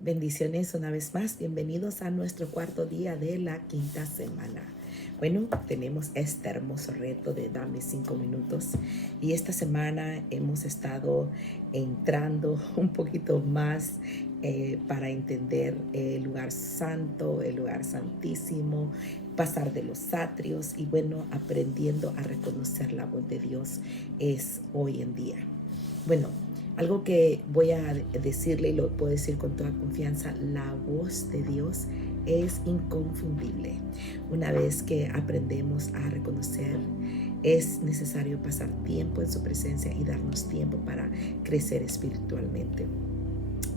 Bendiciones una vez más. Bienvenidos a nuestro cuarto día de la quinta semana. Bueno, tenemos este hermoso reto de Dame 5 minutos y esta semana hemos estado entrando un poquito más para entender el lugar santo, el lugar santísimo, pasar de los atrios y bueno, aprendiendo a reconocer la voz de Dios es hoy en día. Bueno, algo que voy a decirle y lo puedo decir con toda confianza, la voz de Dios es inconfundible. Una vez que aprendemos a reconocer, es necesario pasar tiempo en su presencia y darnos tiempo para crecer espiritualmente.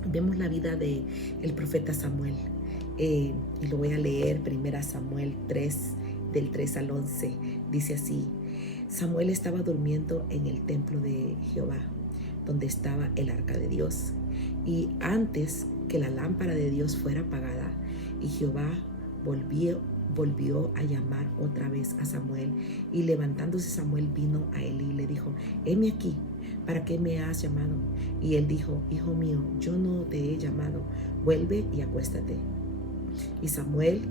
Vemos la vida de el profeta Samuel y lo voy a leer, 1 Samuel 3, del 3 al 11. Dice así: Samuel estaba durmiendo en el templo de Jehová, donde estaba el arca de Dios. Y antes que la lámpara de Dios fuera apagada, y Jehová volvió a llamar otra vez a Samuel, y levantándose Samuel vino a Elí y le dijo: heme aquí, ¿para qué me has llamado? Y él dijo: hijo mío, yo no te he llamado, vuelve y acuéstate. Y Samuel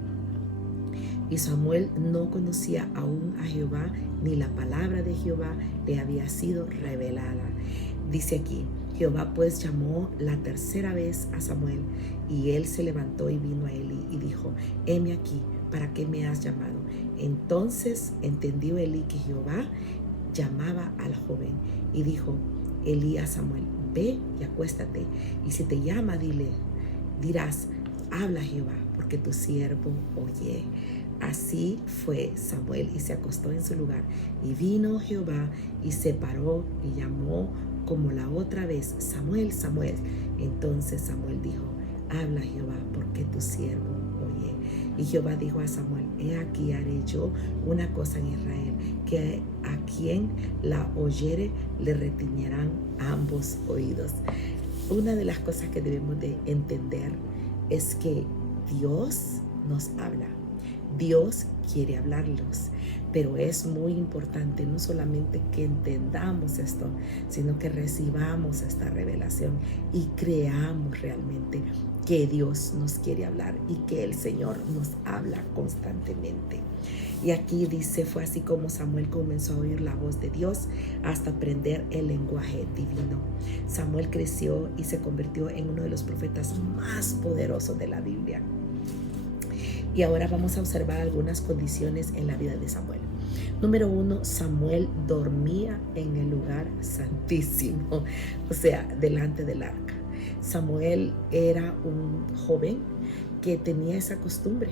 no conocía aún a Jehová, ni la palabra de Jehová le había sido revelada. Dice aquí: Jehová pues llamó la tercera vez a Samuel, y él se levantó y vino a Elí y dijo: heme aquí, ¿para qué me has llamado? Entonces entendió Elí que Jehová llamaba al joven, y dijo Elí a Samuel: ve y acuéstate, y si te llama, dirás: habla Jehová, porque tu siervo oye. Así fue Samuel y se acostó en su lugar. Y vino Jehová y se paró y llamó como la otra vez: Samuel, Samuel. Entonces Samuel dijo: habla Jehová, porque tu siervo oye. Y Jehová dijo a Samuel: he aquí haré yo una cosa en Israel, que a quien la oyere le retiñerán ambos oídos. Una de las cosas que debemos de entender es que Dios nos habla. Dios quiere hablarlos, pero es muy importante no solamente que entendamos esto, sino que recibamos esta revelación y creamos realmente que Dios nos quiere hablar y que el Señor nos habla constantemente. Y aquí dice: fue así como Samuel comenzó a oír la voz de Dios hasta aprender el lenguaje divino. Samuel creció y se convirtió en uno de los profetas más poderosos de la Biblia. Y ahora vamos a observar algunas condiciones en la vida de Samuel. Número 1, Samuel dormía en el lugar santísimo, o sea, delante del arca. Samuel era un joven que tenía esa costumbre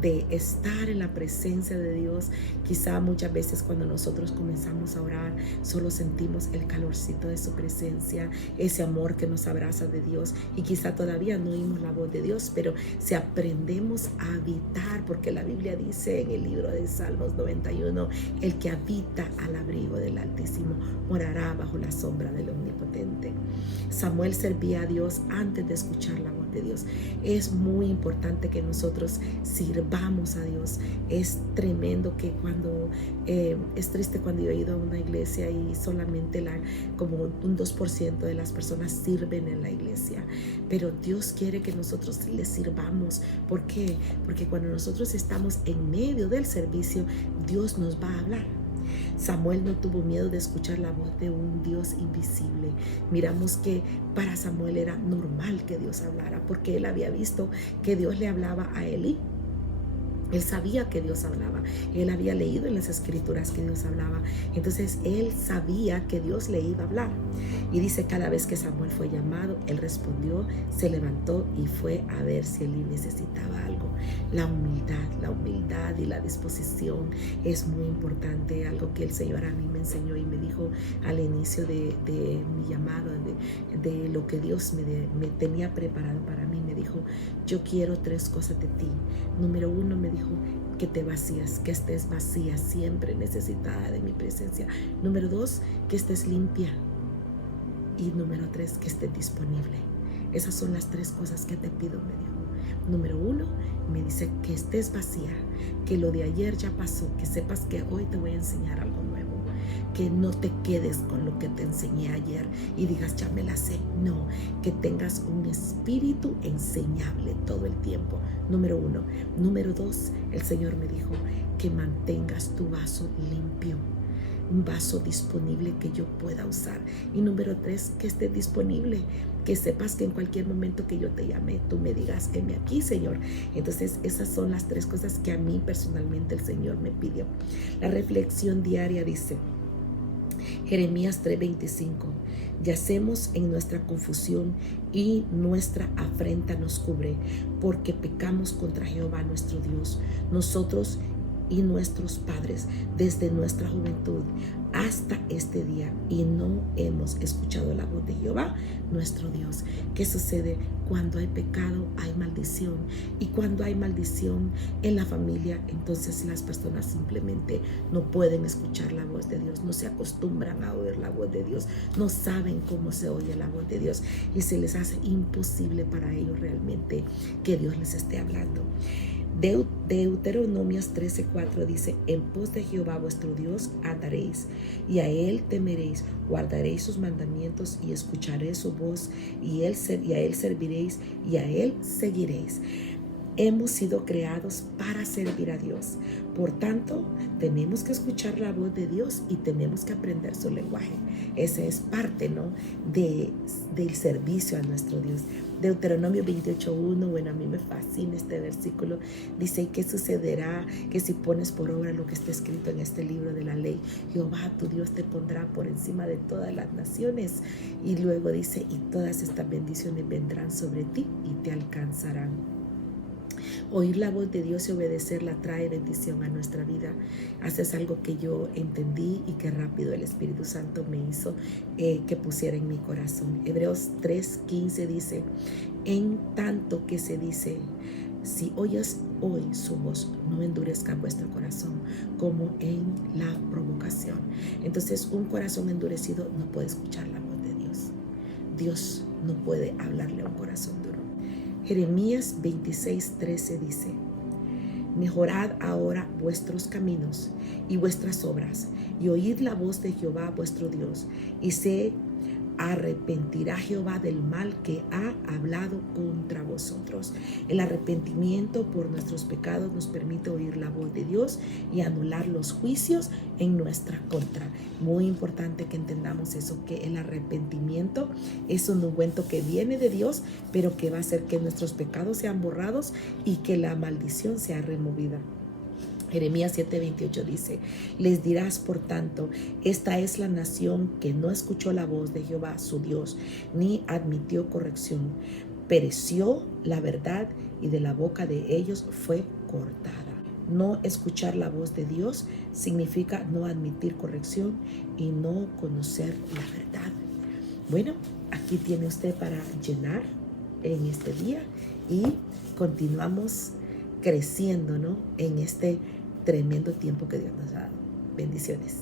de estar en la presencia de Dios. Quizá muchas veces cuando nosotros comenzamos a orar, solo sentimos el calorcito de su presencia, ese amor que nos abraza de Dios, y quizá todavía no oímos la voz de Dios, pero si aprendemos a habitar, porque la Biblia dice en el libro de Salmos 91, el que habita al abrigo del Altísimo morará bajo la sombra del Omnipotente. Samuel servía a Dios antes de escuchar la voz de Dios. Es muy importante que nosotros sirvamos a Dios. Es tremendo que es triste cuando yo he ido a una iglesia y solamente como un 2% de las personas sirven en la iglesia, pero Dios quiere que nosotros le sirvamos. ¿Por qué? Porque cuando nosotros estamos en medio del servicio, Dios nos va a hablar. Samuel no tuvo miedo de escuchar la voz de un Dios invisible. Miramos que para Samuel era normal que Dios hablara, porque él había visto que Dios le hablaba a Elí. Él sabía que Dios hablaba. Él había leído en las escrituras que Dios hablaba. Entonces él sabía que Dios le iba a hablar. Y dice: cada vez que Samuel fue llamado, él respondió, se levantó y fue a ver si Elí necesitaba algo. La humildad y la disposición es muy importante. Algo que el Señor a mí me enseñó y me dijo al inicio de mi llamado, de lo que Dios me tenía preparado para mí. Me dijo: yo quiero 3 cosas de ti. Número 1, me dijo, que te vacías, que estés vacía, siempre necesitada de mi presencia. Número 2, que estés limpia. Y número 3, que estés disponible. Esas son las 3 cosas que te pido, me dijo. Número 1, me dice que estés vacía, que lo de ayer ya pasó, que sepas que hoy te voy a enseñar algo nuevo. que no te quedes con lo que te enseñé ayer y digas, ya me la sé. No, que tengas un espíritu enseñable todo el tiempo. Número 1. Número 2, el Señor me dijo que mantengas tu vaso limpio. Un vaso disponible que yo pueda usar. Y número 3, que esté disponible, que sepas que en cualquier momento que yo te llame, tú me digas, heme aquí, Señor. Entonces esas son las 3 cosas que a mí personalmente el Señor me pidió. La reflexión diaria dice, Jeremías 3:25, yacemos en nuestra confusión y nuestra afrenta nos cubre, porque pecamos contra Jehová nuestro Dios, nosotros y nuestros padres desde nuestra juventud hasta este día, y no hemos escuchado la voz de Jehová nuestro Dios. ¿Qué sucede? Cuando hay pecado hay maldición, y cuando hay maldición en la familia, entonces las personas simplemente no pueden escuchar la voz de Dios, no se acostumbran a oír la voz de Dios, no saben cómo se oye la voz de Dios, y se les hace imposible para ellos realmente que Dios les esté hablando. Deuteronomios 13:4 dice, en pos de Jehová vuestro Dios andaréis, y a él temeréis, guardaréis sus mandamientos y escucharéis su voz, y a él serviréis y a él seguiréis. Hemos sido creados para servir a Dios. Por tanto, tenemos que escuchar la voz de Dios y tenemos que aprender su lenguaje. Esa es parte, ¿no?, del servicio a nuestro Dios. Deuteronomio 28:1, bueno, a mí me fascina este versículo. Dice, ¿y qué sucederá? Que si pones por obra lo que está escrito en este libro de la ley, Jehová tu Dios te pondrá por encima de todas las naciones. Y luego dice, y todas estas bendiciones vendrán sobre ti y te alcanzarán. Oír la voz de Dios y obedecerla trae bendición a nuestra vida. Haces algo que yo entendí y que rápido el Espíritu Santo me hizo que pusiera en mi corazón. Hebreos 3:15 dice, en tanto que se dice, si oyes hoy su voz, no endurezcan vuestro corazón como en la provocación. Entonces, un corazón endurecido no puede escuchar la voz de Dios. Dios no puede hablarle a un corazón duro. Jeremías 26:13 dice, mejorad ahora vuestros caminos y vuestras obras, y oíd la voz de Jehová vuestro Dios, y se arrepentirá Jehová del mal que ha hablado contra vosotros. El arrepentimiento por nuestros pecados nos permite oír la voz de Dios y anular los juicios en nuestra contra. Muy importante que entendamos eso, que el arrepentimiento es un ungüento que viene de Dios, pero que va a hacer que nuestros pecados sean borrados y que la maldición sea removida. Jeremías 7:28 dice, les dirás por tanto, esta es la nación que no escuchó la voz de Jehová su Dios, ni admitió corrección. Pereció la verdad y de la boca de ellos fue cortada. No escuchar la voz de Dios significa no admitir corrección y no conocer la verdad. Bueno, aquí tiene usted para llenar en este día y continuamos creciendo, ¿no?, en este tremendo tiempo que Dios nos ha dado. Bendiciones.